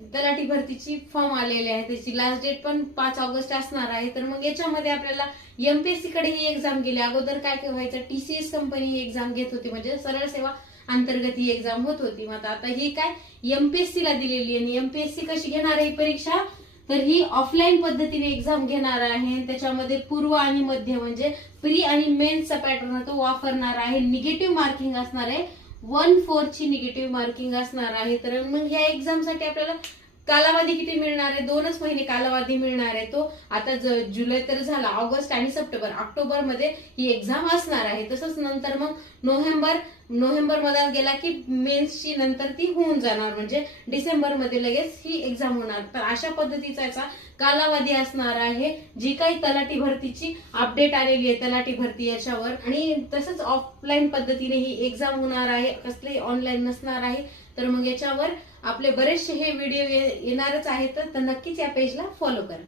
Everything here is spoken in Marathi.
तलाठी भरतीची फॉर्म आलेले आहे, त्याची लास्ट डेट पण 5 ऑगस्ट असणार आहे. तर मग याच्यामध्ये आपल्याला एमपीएससी कडे ही एक्झाम गेली. अगोदर काय काय व्हायचं, टीसीएस कंपनी ही एक्झाम घेत होती, म्हणजे सरळ सेवा अंतर्गत ही एक्झाम होत होती. मग आता ही काय एमपीएससी ला दिलेली. आणि एमपीएससी कशी घेणार आहे परीक्षा, तर ही ऑफलाईन पद्धतीने एक्झाम घेणार आहे. त्याच्यामध्ये पूर्व आणि मध्य म्हणजे प्री आणि मेन्सचा पॅटर्न तो वापरणार आहे. निगेटिव्ह मार्किंग असणार आहे, 1/4 ची निगेटिव्ह मार्किंग असणार आहे. तर मग ह्या एक्झामसाठी आपल्याला कालावधी किती मिळणार आहे, 2च महिने कालावधी मिळणार आहे. तो आता जुलै तर झाला, ऑगस्ट आणि सप्टेंबर, ऑक्टोबर मध्ये ही एक्झाम असणार आहे. तसंच नंतर मग नोव्हेंबर मध्ये गेला की मेन्सची नंतर ती होऊन जाणार, म्हणजे डिसेंबर मध्ये लगेच ही एक्झाम होणार. तर अशा पद्धतीचा याचा कालावधी असणार आहे. जी काही तलाठी भरतीची अपडेट आलेली आहे तलाठी भरती याच्यावर, आणि तसंच ऑफलाईन पद्धतीने ही एक्झाम होणार आहे, कसलेही ऑनलाईन नसणार आहे. तर मग याच्यावर आपले बरेचसे हे व्हिडिओ येणारच आहेत, तर नक्कीच या पेजला फॉलो करा.